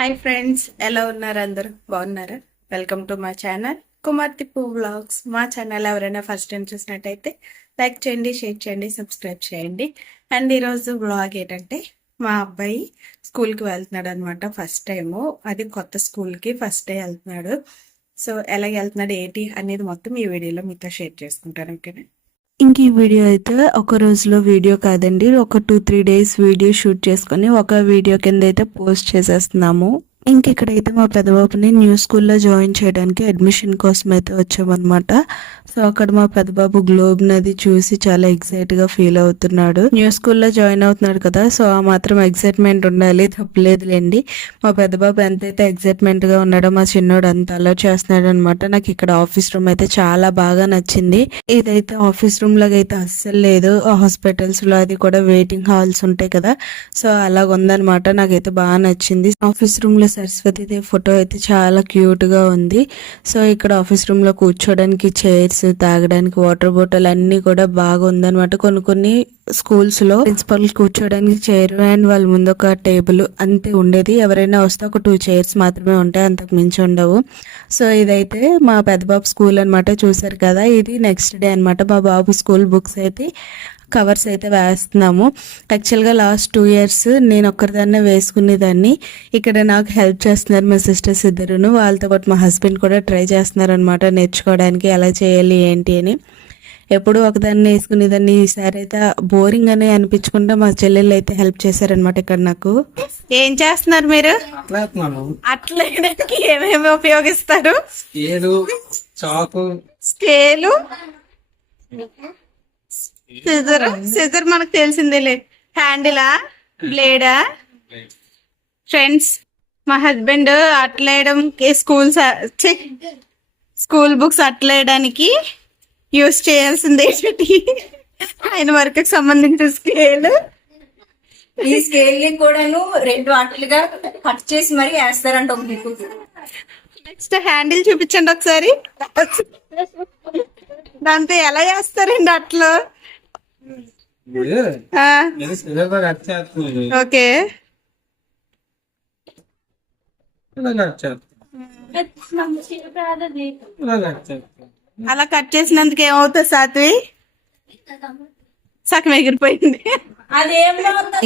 Hi friends, ఎలా ఉన్నారు? అందరూ బాగున్నారా? వెల్కమ్ టు మా ఛానల్ కుమార్తె పువ్వు వ్లాగ్స్. మా ఛానల్ ఎవరైనా ఫస్ట్ టైం చూసినట్టయితే లైక్ చేయండి, షేర్ చేయండి, సబ్స్క్రైబ్ చేయండి. అండ్ ఈరోజు వ్లాగ్ ఏంటంటే మా అబ్బాయి స్కూల్కి వెళ్తున్నాడు అనమాట. ఫస్ట్ టైము, అది కొత్త స్కూల్కి ఫస్ట్ డే వెళ్తున్నాడు. సో ఎలా వెళ్తున్నాడు ఏంటి అనేది మొత్తం ఈ వీడియోలో మీతో షేర్ చేసుకుంటాను. ఓకేనా? ఇంక ఈ వీడియో అయితే ఒక రోజులో వీడియో కాదండి, ఒక 2-3 డేస్ వీడియో షూట్ చేసుకొని ఒక వీడియో కింద అయితే పోస్ట్ చేసేస్తున్నాము. ఇంక ఇక్కడైతే మా పెద్దబాబుని న్యూ స్కూల్లో జాయిన్ చేయడానికి అడ్మిషన్ కోసం అయితే వచ్చామన్నమాట. సో అక్కడ మా పెద్దబాబు గ్లోబ్ నది చూసి చాలా ఎక్సైట్ గా ఫీల్ అవుతున్నాడు. న్యూ స్కూల్లో జాయిన్ అవుతున్నాడు కదా, సో ఆ మాత్రం ఎక్సైట్మెంట్ ఉండాలి, తప్పలేదులేండి. మా పెద్దబాబు ఎంతైతే ఎక్సైట్మెంట్ గా ఉన్నాడో మా చిన్నోడు అంత అలౌ చేస్తున్నాడు అనమాట. నాకు ఇక్కడ ఆఫీస్ రూమ్ అయితే చాలా బాగా నచ్చింది. ఇదైతే ఆఫీస్ రూమ్ లాగా అయితే అస్సలు లేదు. హాస్పిటల్స్ లో అది కూడా వెయిటింగ్ హాల్స్ ఉంటాయి కదా, సో అలాగ ఉందనమాట. నాకైతే బాగా నచ్చింది. ఆఫీస్ రూమ్ లో సరస్వతిదేవి ఫోటో అయితే చాలా క్యూట్ గా ఉంది. సో ఇక్కడ ఆఫీస్ రూమ్ లో కూర్చోడానికి చైర్స్, తాగడానికి వాటర్ బాటిల్ అన్ని కూడా బాగా ఉందన్నమాట. కొన్ని స్కూల్స్ లో ప్రిన్సిపల్ కూర్చోడానికి చైర్ అండ్ వాళ్ళ ముందు ఒక టేబుల్ అంతే ఉండేది. ఎవరైనా వస్తే ఒక 2 చైర్స్ మాత్రమే ఉంటాయి, అంతకు మించి ఉండవు. సో ఇదైతే మా పెద్ద బాబు స్కూల్ అనమాట. చూసారు కదా, ఇది నెక్స్ట్ డే అనమాట. మా బాబు స్కూల్ బుక్స్ అయితే కవర్స్ అయితే వేస్తున్నాము. యాక్చువల్గా లాస్ట్ 2 years నేను ఒక్కరిదాన్నే వేసుకునేదాన్ని. ఇక్కడ నాకు హెల్ప్ చేస్తున్నారు మా సిస్టర్స్ ఇద్దరును. వాళ్ళతో పాటు మా హస్బెండ్ కూడా ట్రై చేస్తున్నారు అనమాట, నేర్చుకోవడానికి ఎలా చేయాలి ఏంటి అని. ఎప్పుడు ఒకదాన్ని వేసుకునేదాన్ని, ఈసారి అయితే బోరింగ్ అని అనిపించకుండా మా చెల్లెళ్ళు అయితే హెల్ప్ చేశారనమాట. ఇక్కడ నాకు ఏం చేస్తున్నారు మీరు? అట్లేయడానికి ఏమేమి ఉపయోగిస్తారు? స్కేలు, సిజర్ మనకు తెలిసిందేలే. హ్యాండిలా, బ్లేడా? ఫ్రెండ్స్, మా హస్బెండ్ అట్లేయడం, స్కూల్ బుక్స్ అట్లేయడానికి యూస్ చేయాల్సింది ఆయన వర్క్ సంబంధించిన స్కేల్. ఈ స్కేల్ ని కూడాను 2 అట్లుగా కట్ చేసి మరి వేస్తారంట మీకు. నెక్స్ట్ హ్యాండిల్ చూపించండి ఒకసారి. దాంతో ఎలా చేస్తారండి అట్లు? ఓకే, అలా కట్ చేసినందుకు ఏమవుతుంది సాత్వి? సగం ఎగిరిపోయింది.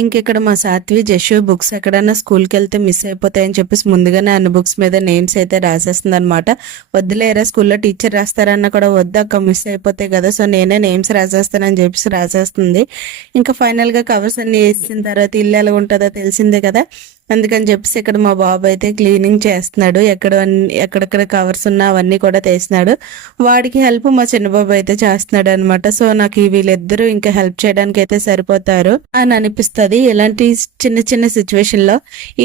ఇంకెక్కడ మా సాత్వి జషు బుక్స్ ఎక్కడన్నా స్కూల్కి వెళ్తే మిస్ అయిపోతాయని చెప్పేసి ముందుగానే అన్ని బుక్స్ మీద నేమ్స్ అయితే రాసేస్తుంది అనమాట. వద్దులేరా, స్కూల్లో టీచర్ రాస్తారన్నా కూడా వద్దు అక్క, మిస్ అయిపోతాయి కదా, సో నేనే నేమ్స్ రాసేస్తానని చెప్పేసి రాసేస్తుంది. ఇంకా ఫైనల్ గా కవర్స్ అన్ని వేసిన తర్వాత ఇల్లు ఎలా ఉంటుందో తెలిసిందే కదా, అందుకని చెప్పేసి ఇక్కడ మా బాబు అయితే క్లీనింగ్ చేస్తున్నాడు. ఎక్కడెక్కడ కవర్స్ ఉన్నా అవన్నీ కూడా తీస్తున్నాడు. వాడికి హెల్ప్ మా చిన్న బాబు అయితే చేస్తున్నాడు అనమాట. సో నాకు వీళ్ళిద్దరూ ఇంకా హెల్ప్ చేయడానికి అయితే సరిపోతారు అని అనిపిస్తుంది. ఇలాంటి చిన్న చిన్న సిచ్యువేషన్ లో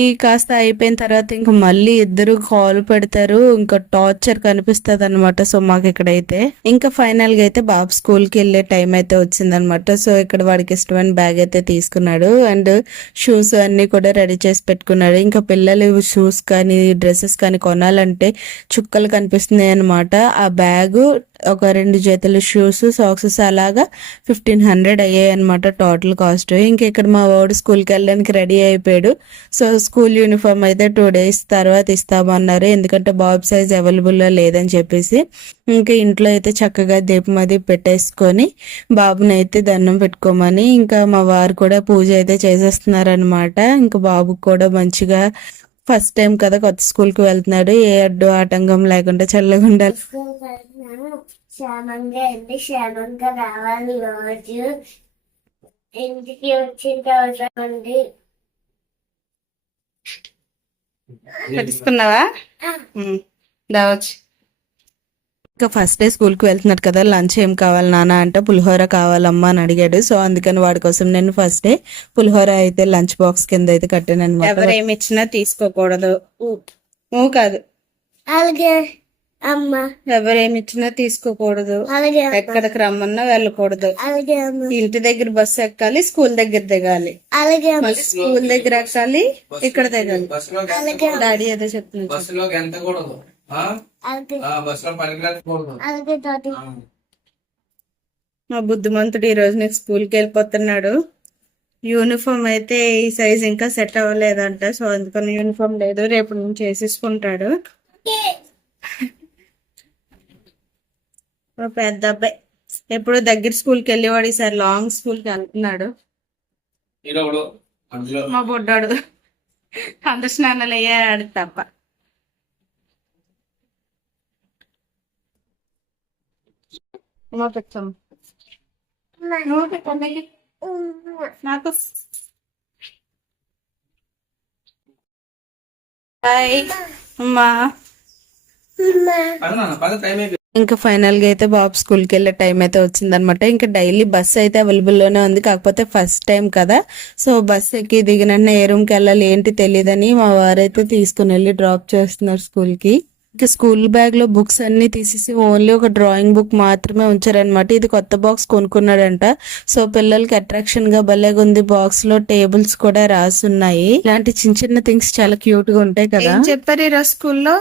ఈ కాస్త అయిపోయిన తర్వాత ఇంకా మళ్ళీ ఇద్దరు కాల్ పెడతారు, ఇంకా టార్చర్ కనిపిస్తుంది అనమాట. సో మాకు ఇక్కడైతే ఇంకా ఫైనల్ గా అయితే బాబు స్కూల్ కి వెళ్ళే టైం అయితే వచ్చింది అనమాట. సో ఇక్కడ వాడికి ఇష్టమైన బ్యాగ్ అయితే తీసుకున్నాడు అండ్ షూస్ అన్ని కూడా రెడీ చేసి పెట్టుకున్నాడు. ఇంకా పిల్లలు షూస్ కానీ డ్రెస్సెస్ కానీ కొనాలంటే చుక్కలు కనిపిస్తున్నాయి అనమాట. ఆ బ్యాగు, ఒక 2 జతలు షూస్, సాక్సెస్ అలాగా 1500 అయ్యాయి అనమాట టోటల్ కాస్ట్. ఇంకా ఇక్కడ మా వాడు స్కూల్కి వెళ్ళడానికి రెడీ అయిపోయాడు. సో స్కూల్ యూనిఫామ్ అయితే 2 days తర్వాత ఇస్తామన్నారు, ఎందుకంటే బాబు సైజ్ అవైలబుల్ లేదని చెప్పేసి. ఇంకా ఇంట్లో అయితే చక్కగా దీపం అది పెట్టేసుకొని బాబుని అయితే దండం పెట్టుకోమని ఇంకా మా వారు కూడా పూజ అయితే చేసేస్తున్నారు అనమాట. ఇంకా బాబుకి కూడా మంచిగా ఫస్ట్ టైం కదా, కొత్త స్కూల్ కి వెళ్తున్నాడు, ఏ అడ్డు ఆటంకం లేకుండా చల్లగా ఉండాలి. క్షేమంగా వెళ్ళి క్షేమంగా రావాలి. రోజు ఇంటికి వచ్చిన తర్వాత పట్టించుకున్నావా? దావచ్చు. ఇంకా ఫస్ట్ డే స్కూల్ కి వెళ్తున్నాడు కదా, లంచ్ ఏం కావాలి నాన్న అంటే పులిహోర కావాలమ్మా అని అడిగాడు. సో అందుకని వాడి కోసం నేను ఫస్ట్ డే పులిహోర అయితే లంచ్ బాక్స్ కింద అయితే కట్టాను అనమాట. ఎవరేమి ఇచ్చినా తీసుకోకూడదు, కాదు అలాగే అమ్మ, ఎవరేమి ఇచ్చినా తీసుకోకూడదు, అలాగే ఎక్కడికి రమ్మన్నా వెళ్ళకూడదు, అలాగే అమ్మ, ఇంటి దగ్గర బస్సు ఎక్కాలి, స్కూల్ దగ్గర దిగాలి, అలాగే మళ్ళీ స్కూల్ దగ్గర ఎక్కాలి, ఇక్కడ దిగాలి. డాడీ ఏదో చెప్తున్నాడు. మా బుద్ధిమంతుడు ఈ రోజు నేను స్కూల్కి వెళ్ళిపోతున్నాడు. యూనిఫామ్ అయితే ఈ సైజ్ ఇంకా సెట్ అవ్వలేదంట, సో అందుకని యూనిఫామ్ లేదు, రేపు నుంచి వేసేసుకుంటాడు. మా పెద్ద అబ్బాయి ఎప్పుడు దగ్గర స్కూల్కి వెళ్ళేవాడు, ఈసారి లాంగ్ స్కూల్కి వెళ్తున్నాడు. మా బొడ్డాడు అంత స్నానాలు అయ్యాడు తప్ప. మా పెట్టాం నాకు హాయ్ అమ్మా. ఇంకా ఫైనల్ గా అయితే బాబు స్కూల్ కి వెళ్ళే టైం అయితే వచ్చిందనమాట. ఇంకా డైలీ బస్ అయితే అవైలబుల్ లోనే ఉంది, కాకపోతే ఫస్ట్ టైం కదా, సో బస్ ఎక్కి దిగిన ఏ రూమ్ కి వెళ్ళాలి ఏంటి తెలియదని మా వారైతే తీసుకుని వెళ్ళి డ్రాప్ చేస్తున్నారు స్కూల్ కి. ఇంకా స్కూల్ బ్యాగ్ లో బుక్స్ అన్ని తీసేసి ఓన్లీ ఒక డ్రాయింగ్ బుక్ మాత్రమే ఉంచారనమాట. ఇది కొత్త బాక్స్ కొనుక్కున్నాడంట, సో పిల్లలకి అట్రాక్షన్ గా భలేగా ఉంది. బాక్స్ లో టేబుల్స్ కూడా రాసున్నాయి. ఇలాంటి చిన్న చిన్న థింగ్స్ చాలా క్యూట్ గా ఉంటాయి కదా. చెప్పారు ఈరోజు స్కూల్లో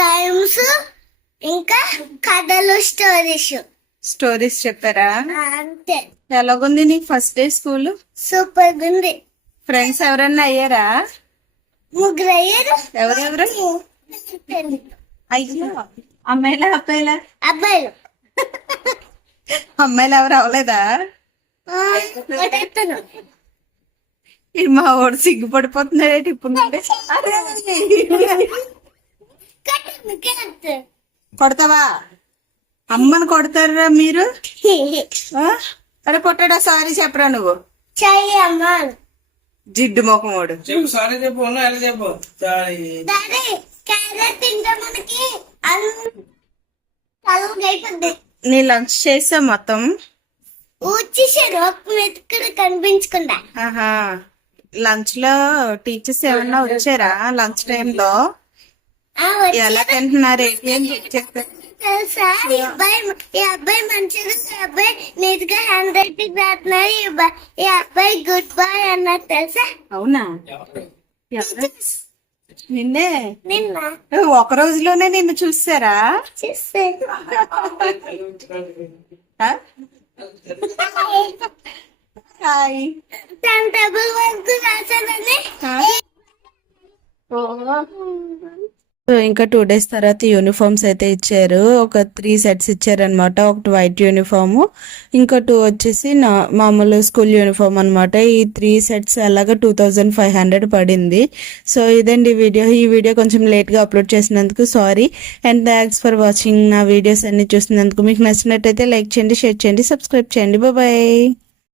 రైమ్స్ ఇంకా కథలు స్టోరీస్ చెప్పారా? అంతే. ఎలాగుంది నీకు ఫస్ట్ డే స్కూల్? సూపర్ ఉంది. ఫ్రెండ్స్ ఎవరన్నా అయ్యారా? ముగ్గురు అయ్యారు. ఎవరెవరు? అయ్యో, అమ్మాయిలా అబ్బాయిలా? అబ్బాయిలు. అమ్మాయిలు ఎవరు అవ్వలేదా? ఒకటెత్తను. ఇది మా వాడు సిగ్గుపడిపోతున్నాడు ఇప్పుడు నుండి. కొడతావా? అమ్మని కొడతారా మీరు? అరే కొట్టాడా? సారీ చెప్పరా నువ్వు? చెయ్యి అమ్మా. జిడ్డు మొఖమోడు. క్యారెట్ తింటే మనకి అయిపోద్ది. నీ లంచ్ చేసా మొత్తం? ఊచేసాడు, ఒక మెతుకుడు కనిపించకుండా. ఆహా, లంచ్ లో టీచర్స్ ఏమన్నా వచ్చారా లంచ్ టైమ్ లో? ఎలా తింటున్నారు ఏంటి చెప్తారు తెలుసా? ఈ అబ్బాయి మంచిది, ఈ అబ్బాయి నీట్ గా హ్యాండ్ రైటింగ్ రాస్తున్నాడు, ఈ అబ్బాయి గుడ్ బాయ్ అన్నారు తెలుసా? అవునా? నిన్నే? నిన్న ఒక రోజులోనే నిన్ను చూసారా? చూస్తే హాయ్. టేబుల్ వరకు రాశానని. సో ఇంకా 2 days తర్వాత యూనిఫామ్స్ అయితే ఇచ్చారు. ఒక 3 sets ఇచ్చారనమాట. ఒకటి వైట్ యూనిఫామ్, ఇంకా 2 వచ్చేసి మామూలు స్కూల్ యూనిఫామ్ అనమాట. ఈ 3 sets అలాగా 2500 పడింది. సో ఇదండి వీడియో. ఈ వీడియో కొంచెం లేట్గా అప్లోడ్ చేసినందుకు sorry, and thanks for watching. నా వీడియోస్ అన్ని చూసినందుకు. మీకు నచ్చినట్టయితే లైక్ చేయండి, షేర్ చేయండి, సబ్స్క్రైబ్ చేయండి. బాయ్.